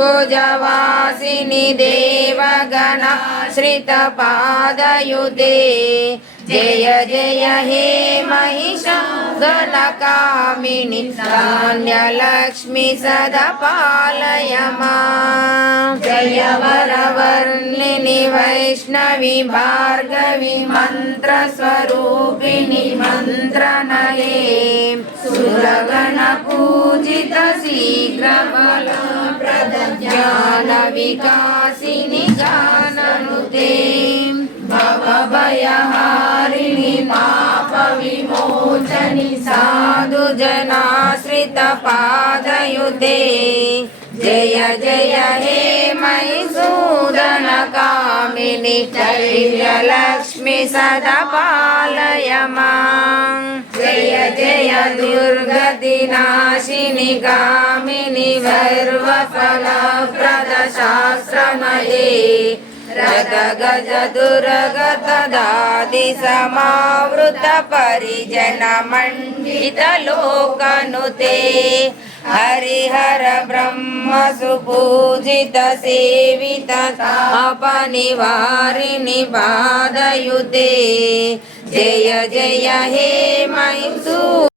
भुजवासिनि देवगणाश्रितपादयुते जय जय हे महिषासुरकामिनि धान्यलक्ष्मी सदा पालय मां जय वरवर्णिनि वैष्णवी भार्गवी मन्त्रस्वरूपिणि मन्त्रनये सुरगणपूजित शीघ्रफलप्रद ज्ञानविकासिनि जाननुते भवभयहारिणि पापविमोचनि साधुजनाश्रितपादयुते जय जय हे मधुसूदनकामिनि धैर्यलक्ष्मी सदा पालय मां जय जय दुर्गतिनाशिनि कामिनि सर्वफलप्रद शास्त्रमये रथ गज दुर्गत दादि समावृत परिजन मंडित लोकनुते हरिहर ब्रह्म सुपूजित सेवित अपनिवारिणि बाधयुते जय जय हे मैसूर।